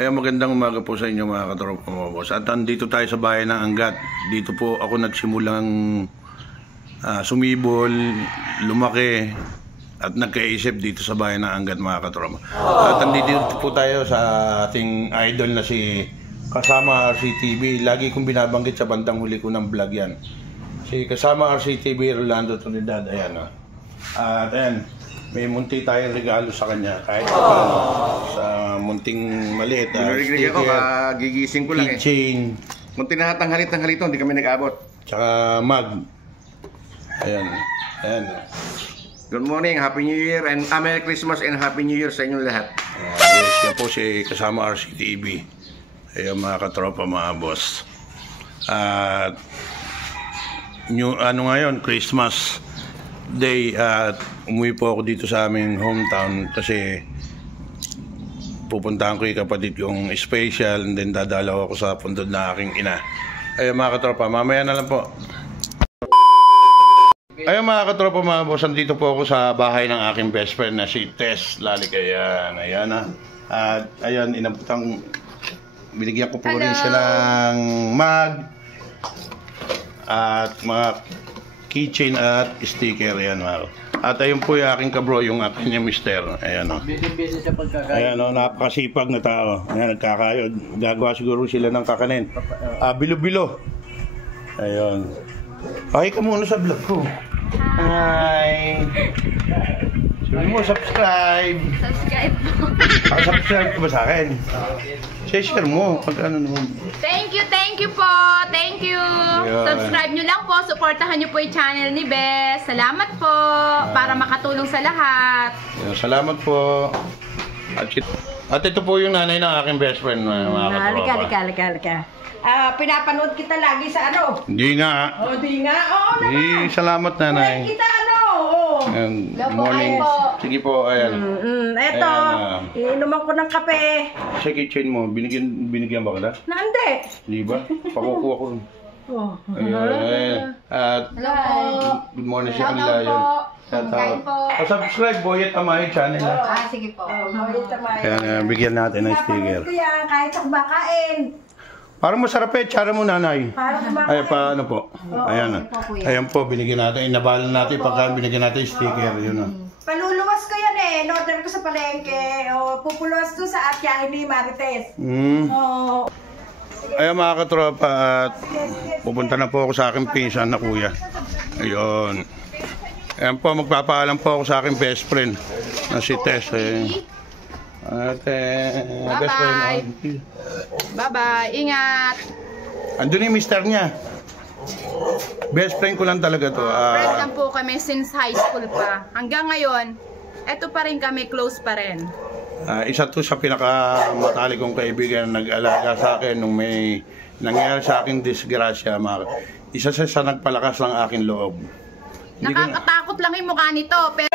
Ay, magandang umaga po sa inyo mga katropa mga boss. At andito tayo sa bayan ng Angat. Dito po ako nagsimulang sumibol, lumaki at nagkaisip dito sa bayan ng Angat mga katropa. At andito po tayo sa ating idol na si Kasama RCTV. Lagi kong binabanggit sa bandang huli ko ng vlog yan. Si Kasama RCTV Rolando Trinidad. Ayan o. At ayan, may munti tayong regalo sa kanya. Kahit sa munting maliit. Narinig ako, gigising ko lang keychain, munti na tanghali-tanghali ito, hindi kami nag-abot. Tsaka mag. Ayan. Ayan. Good morning, Happy New Year, and Merry Christmas and Happy New Year sa inyong lahat. Yan po si Kasama RCTV. Ayan mga katropa, mga boss. At ano ngayon, Christmas Day, at umuwi po ako dito sa aming hometown kasi pupuntahan ko yung kapatid kong special, and then dadalaw ako sa pundod na aking ina. Ayun mga katropa, mamaya na lang po. Ayun mga katropa mga boss, andito po ako sa bahay ng aking best friend na si Tess Lalik. Ayan na. At ayun, inabutang, binigyan ko po rin siya ng mag at mga keychain at sticker. Ayan mga. At ayun po yung aking kabro, yung aking mister. Ayan o. Busy sa pagkakain. Ayan o, napakasipag na tao. Ayan, nagkakayod. Gagawa siguro sila ng kakanin. Bilo-bilo. Ayun. Ay ka muna sa vlog ko. Hi. Sabi mo, subscribe. Subscribe po. Subscribe ka ba sa akin? Share mo. Pag ano naman. Thank you po. Thank you. Yeah. Subscribe nyo lang po. Supportahan nyo po yung channel ni Bes. Salamat po. Para makatulong sa lahat. Yeah, salamat po. At ito po yung nanay ng aking best friend. Mga katropa. Halika. Pinapanood kita lagi sa ano? Hindi nga. Oh, di nga. Oo naman. Salamat nanay. Kita ano? Oh. Good morning. Sige po, ayan. Eto, iinuman ko ng kape. Sa kitchen mo, binigyan ba ka na? Nandi. Di ba? Pakukuha ko. Oh. Ayan. At Hello po. good morning sa kanila yun. Kain po. Subscribe Boyet Amay channel. Sige po. Ayan, bigyan natin ng sticker. Ito yan, kahit sa kumakain. Parang masarap eh, tsara mo nanay. Para kumakain. Ay, paano po? Ayan. Ayan po, binigyan natin. Inabalan natin pagka binigyan natin yung sticker. Yun. Paluluwas ko yan eh. In-order ko sa palengke. Pupuluwas ko sa atyahin ni Marites. Oh. Ayan mga katropa, at pupunta na po ako sa aking pinsan na kuya. Ayun. Ayan po, magpapaalam po ako sa aking best friend na si Tess. At best friend. Bye-bye. Ingat. Andun yung mister niya. Best friend ko lang talaga to. Friends lang po kami since high school pa. Hanggang ngayon, eto pa rin kami, close pa rin. Isa to sa pinakamatalik kong kaibigan na nag-alaga sa akin nung may nangyari sa akin disgrasya. Isa sa nagpalakas ng aking loob. Nakakatakot lang yung mukha nito, pero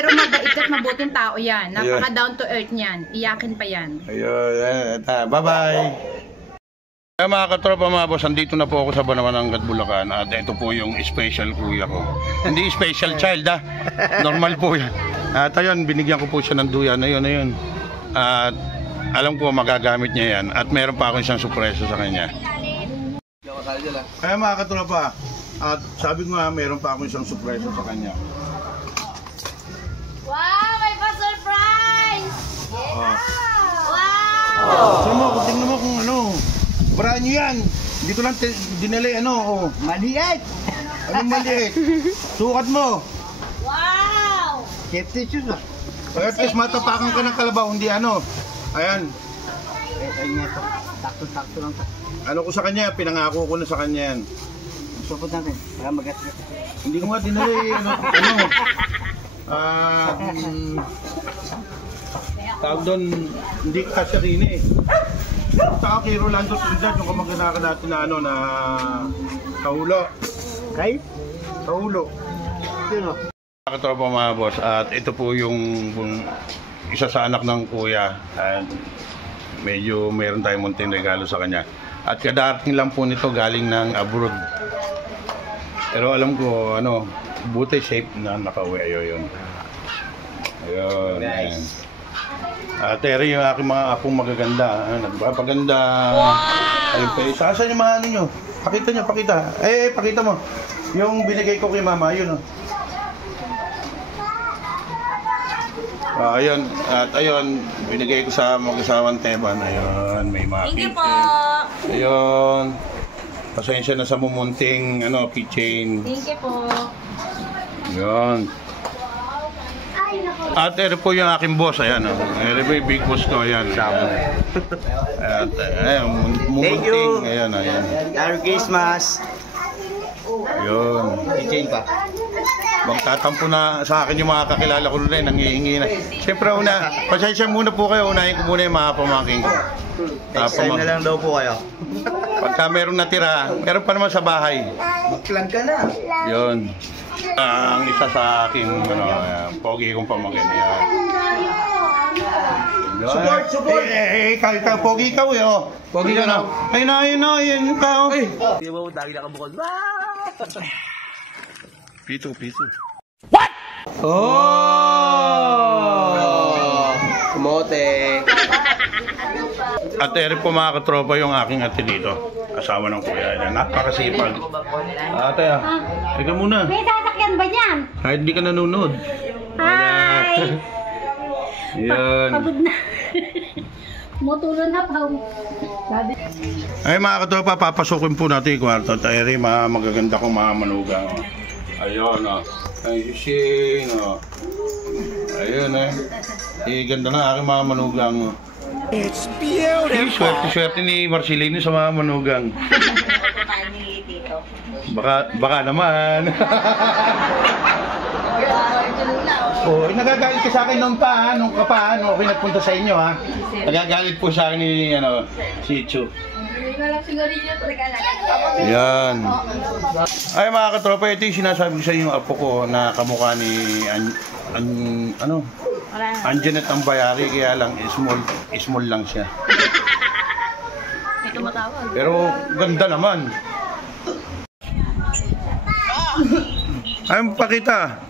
pero mabait at mabuting tao yan. Napaka down to earth niyan. Iyakin pa yan. Ayun, bye-bye. Mga katropa mga boss, andito na po ako sa Banawan ng Bulacan. At ito po yung special kuya ko. Hindi special child normal po yan. At ayun, binigyan ko po siya ng duyan. Ayun. At alam ko magagamit niya yan. At meron pa ako isang surpresa sa kanya. Kaya mga katropa, at sabi ko nga meron pa ako isang surpresa sa kanya. Wow! May pa-surprise! Oh. Wow! Tingnan mo kung ano. Brand new yan. Hindi ko lang dinali Maliit. Anong maliit? Sukat mo. Wow! Safety shoes ah. At least matapakan ka ng kalabaw, hindi ano. Ayan. Ayun nga to. Sakto lang to. Ano ko sa kanya, pinangako ko na sa kanya yan. Supot natin. Para magat-gat. Hindi ko nga dinali, tawag doon, hindi ka siya rin eh. Saka kay Rolando Trinidad, yung kamag-anak natin na na kahulo. Kay? Kahulo. Sino? Katropa mga boss, at ito po yung isa sa anak ng kuya. At medyo meron tayong munting regalo sa kanya. At kadarating lang po nito galing ng abroad. Pero alam ko, buti safe na nakauwi. Ayun. Nice. Terry, yung aking mga apong magaganda. Nagpapaganda. Wow! Ayun pa. Saan yung mga ano nyo? Pakita nyo, pakita. Pakita mo. Yung binigay ko kay mama, yun. Ayun. At ayun, binigay ko sa mag-asawang Teban. Ayun, may mga Thank you po. Ayun. Pasensya na sa mumunting keychain. Thank you po. Ayun. At ito po yung aking boss, ayan ito po yung big boss ko, ayan. At ayun, mumunting, ayan. Merry Christmas! Ayun. Keychain pa. Magtatampo na sa akin yung mga kakilala ko rin, nangihingi na. Siyempre pasensya muna po kayo, unahin ko muna yung mga pamangking ko. Next time na lang daw po kayo. Pagka meron natira, meron pa naman sa bahay. Mag-clan ka na. Yun. Ang isa sa aking pogi kong pamangkin. Yan. Support! Ikaw, pogi ikaw Pogi ka na. Ayun na, ikaw. Di ba mo dagi na kabukod? Pito. What? Kumote! At eri po mga katropa yung aking ate dito. Asawa ng kuya niya. Napakasipag. Ate ikaw muna. May sasakyan ba niyan? Kahit di ka nanonood. Hi! Yan. Pagod na. Mutulo na pa. Sabi. Ay mga katropa, papasukin po natin yung kwarto. At eri mga magaganda kong mga manugang. Ayun Ay sising Ayun ganda na aking mga manugang. It's beautiful. Swerte ni Marcelino sa mga manugang. Baka naman. Nagagalit ka sa akin nung okay nagpunta sa inyo Nagagalit po sa akin ni si Chu. Yan. Ay mga katropa, ito yung sinasabi ko sa inyo apo ko na kamukha ni Anjanet ang bayari, kaya lang small lang siya. Pero ganda naman. Ay pakita.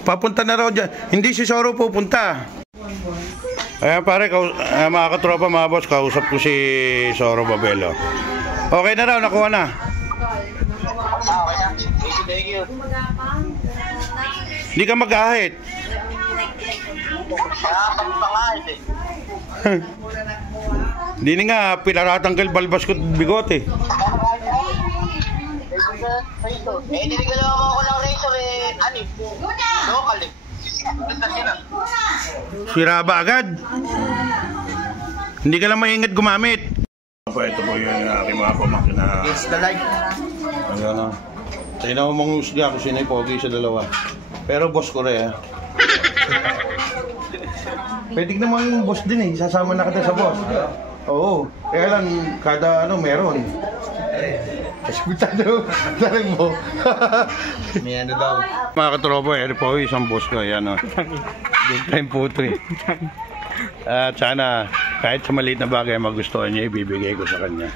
Papunta na raw dyan. Hindi si Soro pupunta. Ayan pare, mga katropa, mga boss, kausap ko si Soro Babelo. Okay na raw, nakuha na. Thank you. Hindi ka mag-ahit. Hindi nga, pinaratanggal balbas ko bigote. Nilagyan ako ng razor local Sira ba agad? Hindi ka lang maingat gumamit. Ito po yung aking mga pamangkin na... It's the life. Ayan Tingnan mo mong usga kung sino yung pogi sa dalawa. Pero boss ko rin Pwede naman yung boss din sasama na kita sa boss. Oo. Kaya lang kada meron. Eskwitado. Darin mo. May daw. Mga katropa, po isang boss ko. Ayan Big time putri. At sana kahit sa maliit na bagay magustuhan niya, ibibigay ko sa kanya.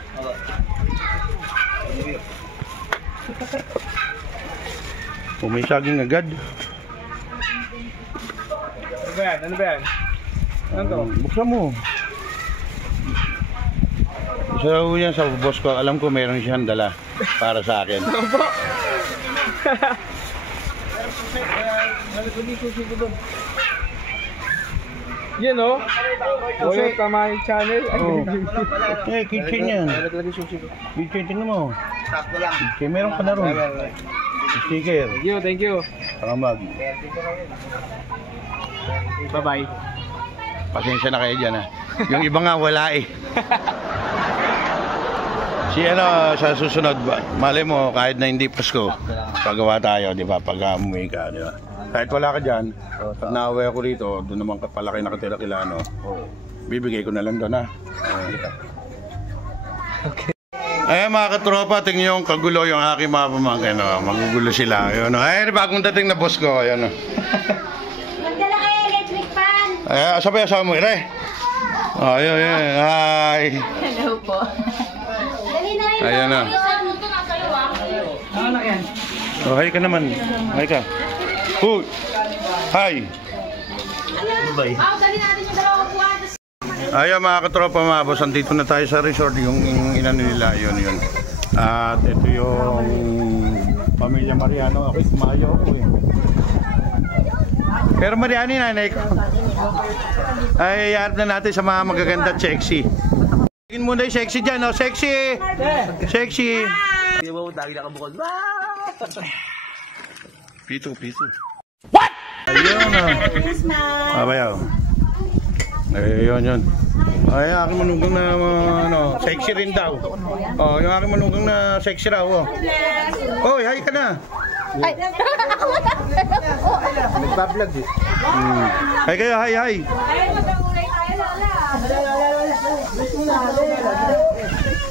May saging agad. Ano ba yan? Ano to? Buksan mo. Isa yan sa boss ko. Alam ko meron siyang dala para sa akin. Yan Royal Kamay Channel. Kitchen yan. Kitchen, tingnan mo. Sakto lang. Kitchen, meron ka na ron. Sticker. Thank you. Pakamag. Bye-bye. Pasensya na kayo dyan Yung iba nga wala sa susunod, malay mo kahit na hindi Pasko, pagawa tayo, di ba? Pag umuwi ka, di ba? Kahit wala ka dyan, pag na-away ako rito, doon naman palaki nakatira kila bibigay ko na lang doon Ay mga katropa, tingnan yung kagulo yung aking mga pamangkin. Magugulo sila. Ay, bagong dating na boss ko. Magdala kayo electric fan. Ay, sabay asawa mo, Ire. Ayun. Hi. Hello po. Dali na rin. Ayan na. Ano na yan? Hi ka naman. Hi ka. Hi. Dali natin yung dalawang buwan. Ayun mga katropa mga boss, andito na tayo sa resort, yung inano nila, yun. At ito yung Pamilya Mariano, ako kumayo ako eh. Pero Mariano yung nanay ko. Ay, harap na natin sa mga magaganda at sexy. Tingin muna yung sexy dyan, oh, sexy! Sexy! Pito. What? Ayun, oh. Abayaw. Ayun. Ay, aking manugang na, sexy rin daw. Oh, yung aking manugang na sexy raw, oh. Oh, hi ka na. Nagbablog eh. Hi kayo, hi.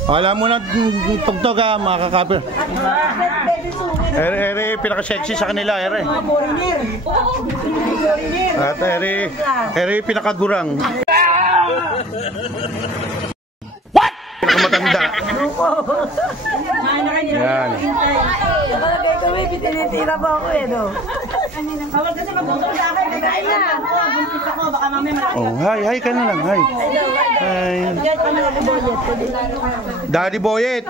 Alam mo na, tugtog ha, mga kakapir. Ere, pinaka-sexy sa kanila, ere. At ere, pinakagurang. What? Pinakamatanda. Yan. Kalagay ko, may pitinitira pa ako eh, no? Bawal kasi magputol sa akin, nagkain na. Buntis ako, baka mamaya malaki. Oh, hi ka na lang, hi. Daddy Boyet.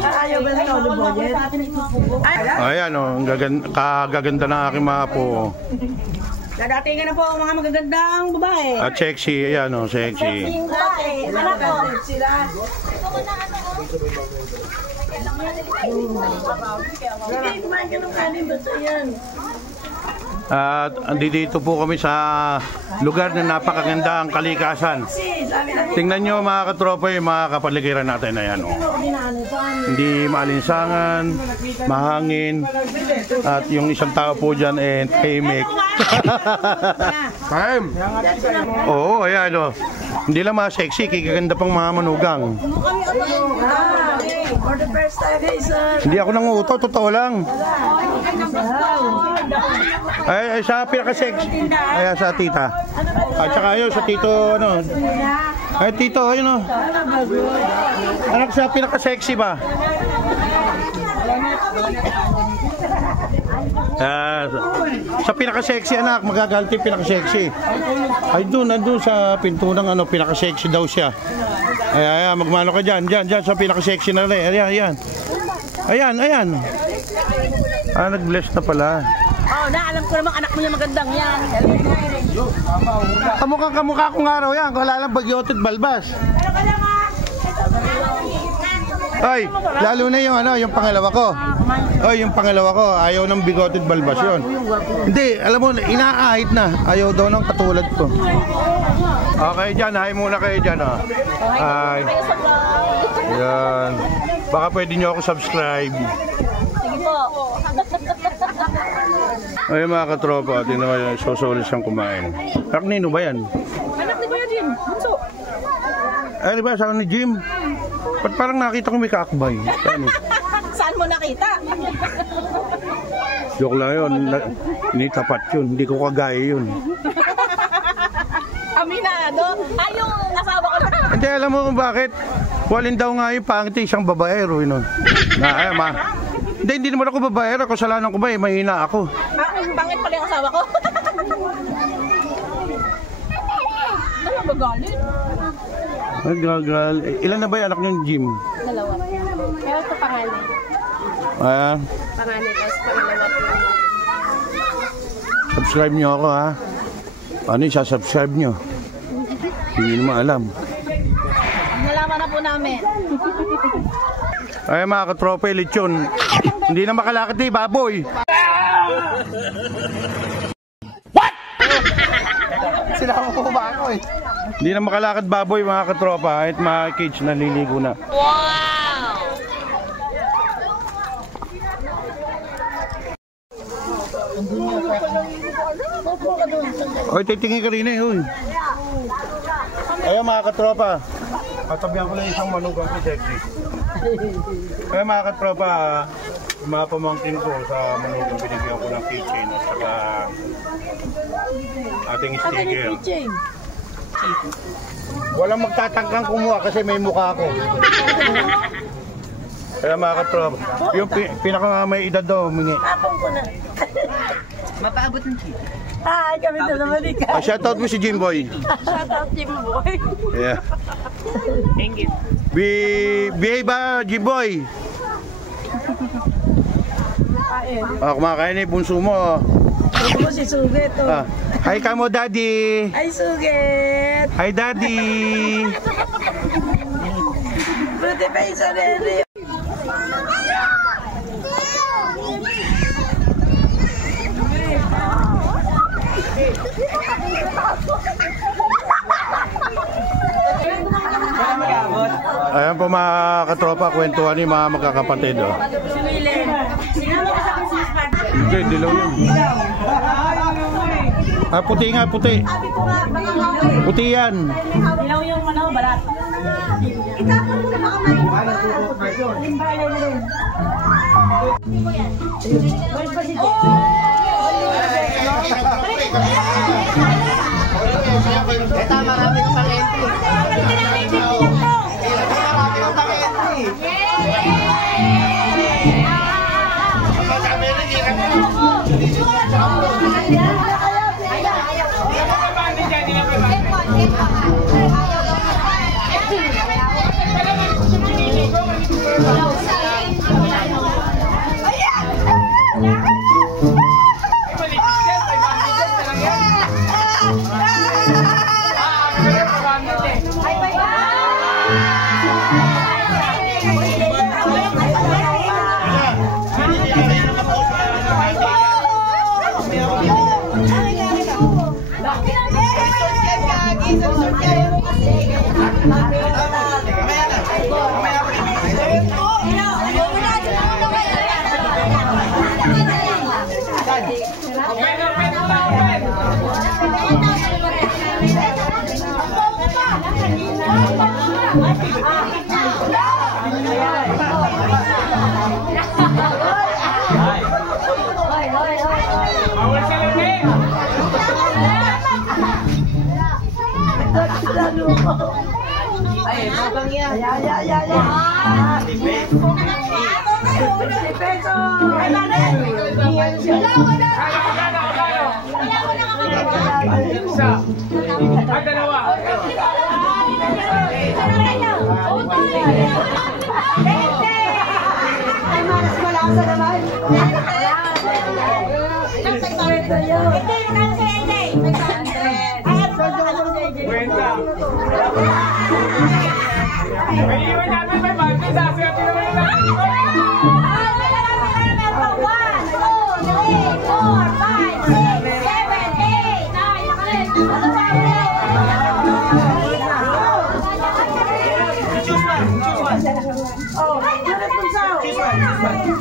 Ayaw ba na Lolo Boyet? Ayan, oh, kagaganda ng aking mga po. Dadating na po ang mga magagandang babae. At sexy, ayan, oh, sexy. Babae, anak ko. Sila. Hindi, kumain ka ng kanin, basta yan. At andito po kami sa lugar na napakaganda ang kalikasan. Tingnan nyo mga katropa yung mga kapaligiran natin na yan. Oh. Hindi maalinsangan, mahangin, at yung isang tao po dyan eh tahimik. Time! Oo, ayan o. Hindi lang mga sexy, kikaganda pang mga manugang. For the first time, Hindi ako nanguto, totoo lang. Ay, sa pinaka-sexy. Ay, sa tita. At saka ayun, sa tito, ano. Ay, tito, ayun o. Anak, sa pinaka-sexy ba? Sa pinaka-sexy anak, magagalit yung pinaka-sexy. Ay, nandun sa pinto ng ano, pinaka-sexy daw siya. Ay, magmano ka dyan, sa pinaka-sexy na rin. Ayan. Nag-bless na pala. oh, alam ko namang anak mo yung magandang yan. Kamukha ko nga raw yan, wala lang bagyotit balbas. Ay, lalo na yung ano, yung pangalawa ko. Ay, yung pangalawa ko, ayaw ng bigoted balbas yun. Hindi, alam mo, inaahit na. Ayaw daw ng katulad ko. Okay, dyan, hi muna kayo dyan, oh. Hi. Yan. Baka pwede nyo ako subscribe. Sige po. Ay, mga katropa, tingnan mo yan, sosolis siyang kumain. Anak nino ba yan? Anak ni Kuya Jim, bunso. Ay, di ba, sa ni Jim? Ba't parang nakita ko may kakbay? Saan mo nakita? Joke lang yun. Hindi tapat yun. Hindi ko kagaya yun. Aminado? Ay, yung asawa ko na. Hindi, alam mo kung bakit? Walin daw nga yung pangit isang babaero. Yun. Hindi naman ako babaero. Kasalanan ko ba eh? Mahina ako. Pangit pala yung asawa ko. Ano magalit? Ilan na ba yung anak niyong Jim? 2. Pero ito pangalan. Pangalan, tapos pangalawa po. Subscribe niyo ako ha. Paano yung subscribe niyo? Hindi naman alam. Nalaman na po namin. Ay mga katropa, lechon. Hindi na makalakad eh, baboy. What? Sinama ko ba ako eh? Hindi na makalakad baboy mga katropa. Kahit mga cage naliligo na. Wow! Oy, titingin ka rin eh. Ayun mga katropa. Katabihan ko lang isang manugang ko sexy. Ayun mga katropa. Yung mga pamangkin ko sa manugang binigyan ko ng keychain at saka ating sticker. Walang magtatangkang kumuha kasi may mukha ko. Kaya mga katropa, yung pinaka may edad daw humingi. Tapong ko na. Mapaabot ng chip. Hi, kami dalawa ni Kai. Shoutout mo si Jimboy. Shoutout Jimboy. Yeah. Thank you. Behave ba, Jimboy? Kumakain na yung bunso mo. Ito mo si Suget. Hi ka mo, Daddy. Hi, Suget. Hi, Daddy. Buti pa yung sarili. Ayan po mga katropa, kwentuhan ni mga magkakapatid. Hindi, dilaw yun. Puti nga, puti. Puti yan. Ilaw yung balat. Itapon mo na baka Ito, marami kong pang-entry.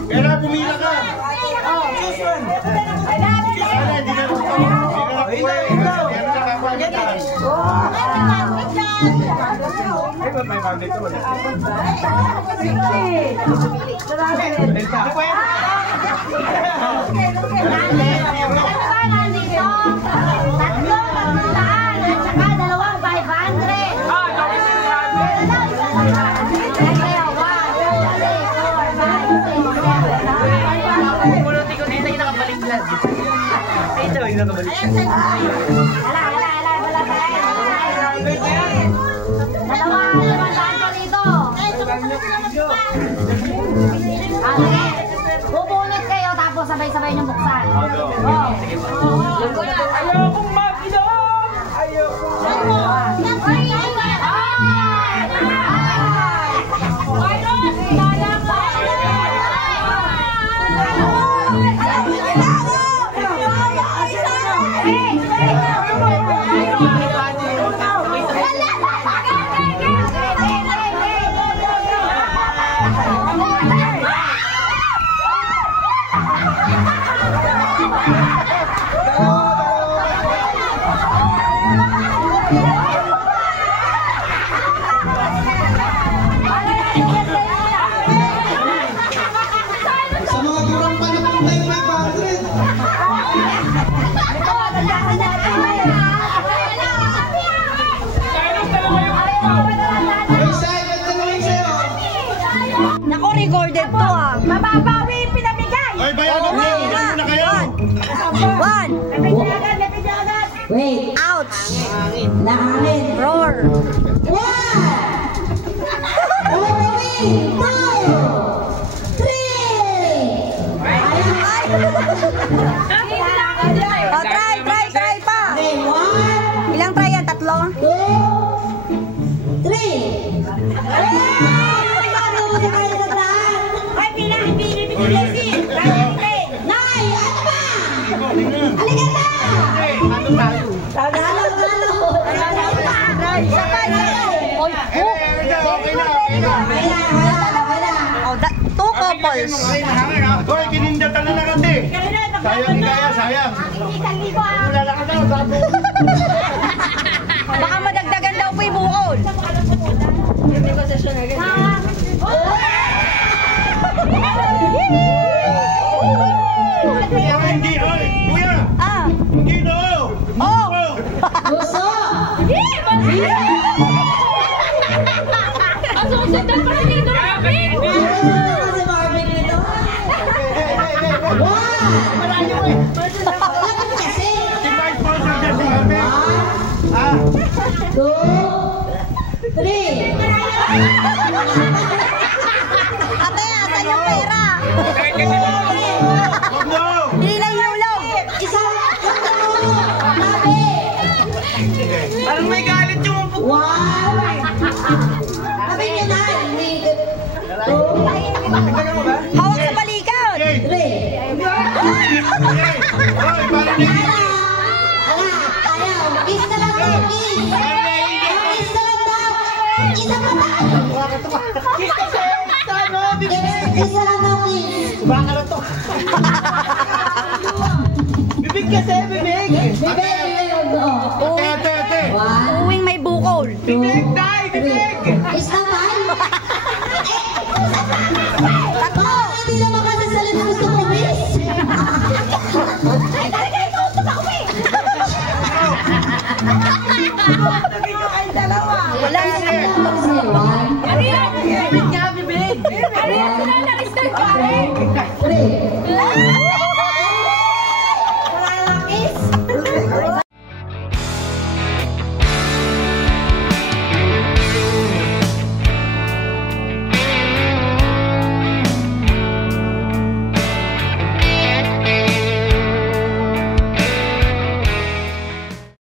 Kaya pumila ka. Bubunot kayo tapos sabay-sabay niyong buksan. Ayokong mag-inom! Naku, recorded to ah. Mababawi yung pinamigay. Ay, bayaran mo na kayo. One. Wait. Ouch! Nakangin. Roar! 1. Wait. 2. 3. Oh, try pa! Okay, 1. Ilang try yan? Tatlo? 2. 3. Paano mo na kayo na lahat? Ay, pinipili. Nay, ano ba? Halika na! Talo. Oh, two couples. Hoy, kinindatan na nakati. Sayang ni Kaya, sayang. Wala ka daw, bago. Baka madagdagan daw po yung bukol. Hindi, hoy, kuya. Ah! Hindi na, Oh! Gusto! Ang susundan pa rin dito, Robin! Kasi Marvin nito. Malayo eh. Lapit kasi. Invite sponsor dyan si Kami. 2, 3. Ate, ate yung pera. No! Hindi na hulog. Isa. Nabi. Parang may galit yung 1. Sabi niyo na. 2. Hawak sa balikat. 3. Hoy, parang hindi. Ayaw. Kiss na lang daw. Kiss. Kiss na lang daw. Isa pa tayo. kiss kasi sa ano, Kiss na lang daw. Kiss. baka na to. Bibig kasi, bibig. Bibig. Ate. 1. Uwing may bukol. Bibig, day, bibig. Kiss naman. Tatlo. Hindi naman kasi salita gusto ko miss. Ay, talaga ito. Gusto pa uwi. Ay, dalawa. Wala na